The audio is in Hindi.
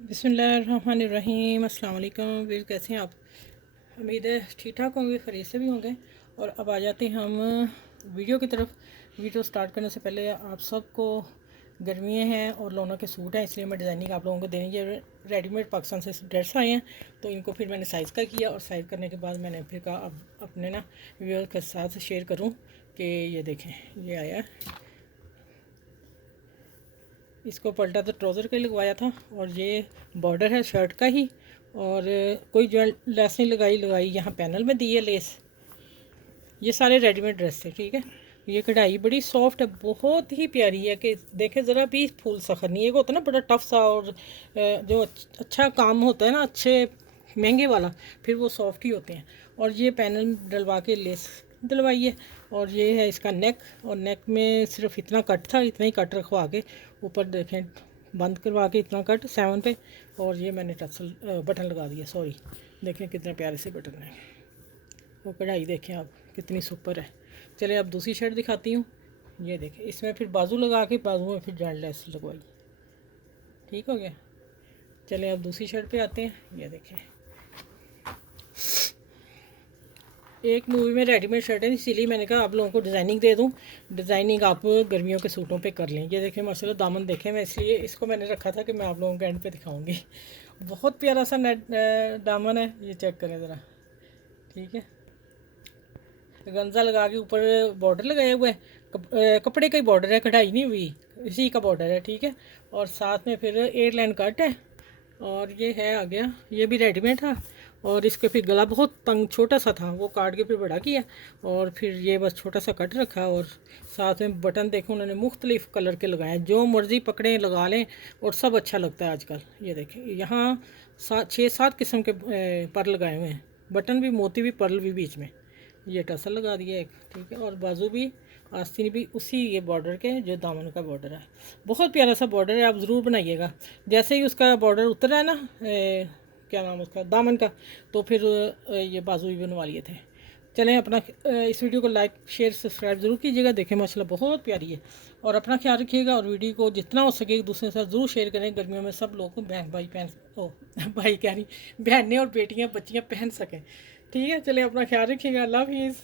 बिस्मिल्लाहिर्रहमानिर्रहीम। अस्सलाम वालेकुम। वीर, कैसे हैं आप? उम्मीद है ठीक ठाक होंगे, खरीद से भी होंगे। और अब आ जाते हैं हम वीडियो की तरफ। वीडियो स्टार्ट करने से पहले आप सबको गर्मियाँ हैं और लोना के सूट हैं, इसलिए मैं डिज़ाइनिंग आप लोगों को देनी है। रेडीमेड पाकिस्तान से ड्रेस आए हैं, तो इनको फिर मैंने साइज़ का किया और साइज़ करने के बाद मैंने फिर कहा अब अपने ना व्यूअर के साथ शेयर करूँ कि ये देखें, ये आया। इसको पलटा तो ट्राउज़र का ही लगवाया था और ये बॉर्डर है शर्ट का ही। और कोई जो लेस नहीं लगाई यहाँ पैनल में दी है लेस। ये सारे रेडीमेड ड्रेस थे, ठीक है। ये कढ़ाई बड़ी सॉफ्ट है, बहुत ही प्यारी है कि देखें ज़रा भी फूल सखर नहीं है। होता है ना बड़ा टफ सा, और जो अच्छा काम होता है ना अच्छे महंगे वाला, फिर वो सॉफ्ट ही होते हैं। और ये पैनल डलवा के लेस डलवाई है। और ये है इसका नेक, और नेक में सिर्फ इतना कट था, इतना ही कट रखवा के ऊपर देखें बंद करवा के इतना कट 7 पे। और ये मैंने टसल बटन लगा दिया, सॉरी। देखें कितने प्यारे से बटन है। वो कढ़ाई देखें आप कितनी सुपर है। चलिए अब दूसरी शर्ट दिखाती हूँ। ये देखें, इसमें फिर बाजू लगा के बाजू में फिर जॉइंट लेस लगवाई। ठीक हो गया। चलिए अब दूसरी शर्ट पे आते हैं। ये देखें, एक मूवी में रेडीमेड शर्ट है, इसीलिए मैंने कहा आप लोगों को डिज़ाइनिंग दे दूं। डिज़ाइनिंग आप गर्मियों के सूटों पे कर लें। ये देखें माशाल्लाह, दामन देखें, मैं इसलिए इसको मैंने रखा था कि मैं आप लोगों को एंड पे दिखाऊंगी। बहुत प्यारा सा नेट दामन है, ये चेक करें ज़रा। ठीक है, गंजा लगा के ऊपर बॉर्डर लगाए हुए हैं। कपड़े का ही बॉर्डर है, कढ़ाई नहीं हुई, इसी का बॉर्डर है, ठीक है। और साथ में फिर 8 लाइन कट है। और ये है आ गया, ये भी रेडीमेड था। और इसके फिर गला बहुत तंग छोटा सा था, वो काट के फिर बड़ा किया। और फिर ये बस छोटा सा कट रखा। और साथ में बटन देखें उन्होंने मुख्तलिफ़ कलर के लगाए, जो मर्ज़ी पकड़ें लगा लें और सब अच्छा लगता है आजकल। ये देखें यहाँ 6-7 किस्म के पर लगाए हुए हैं, बटन भी, मोती भी, पर्ल भी बीच में। ये टसल लगा दिया एक, ठीक है। और बाजू भी, आस्तीन भी उसी ये बॉर्डर के जो दामन का बॉर्डर है। बहुत प्यारा सा बॉर्डर है, आप ज़रूर बनाइएगा। जैसे ही उसका बॉर्डर उतर है ना, क्या नाम उसका, दामन का, तो फिर ये बाजू भी बनवा लिए थे। चलें अपना इस वीडियो को लाइक शेयर सब्सक्राइब ज़रूर कीजिएगा। देखें माशाल्लाह बहुत प्यारी है। और अपना ख्याल रखिएगा और वीडियो को जितना हो सके एक दूसरे के साथ ज़रूर शेयर करें। गर्मियों में सब लोगों को बहन भाई पहन ओ भाई कह रही, बहनें और बेटियाँ बच्चियाँ पहन सकें। ठीक है, चलिए अपना ख्याल रखिएगा। अल्लाह हाफिज़।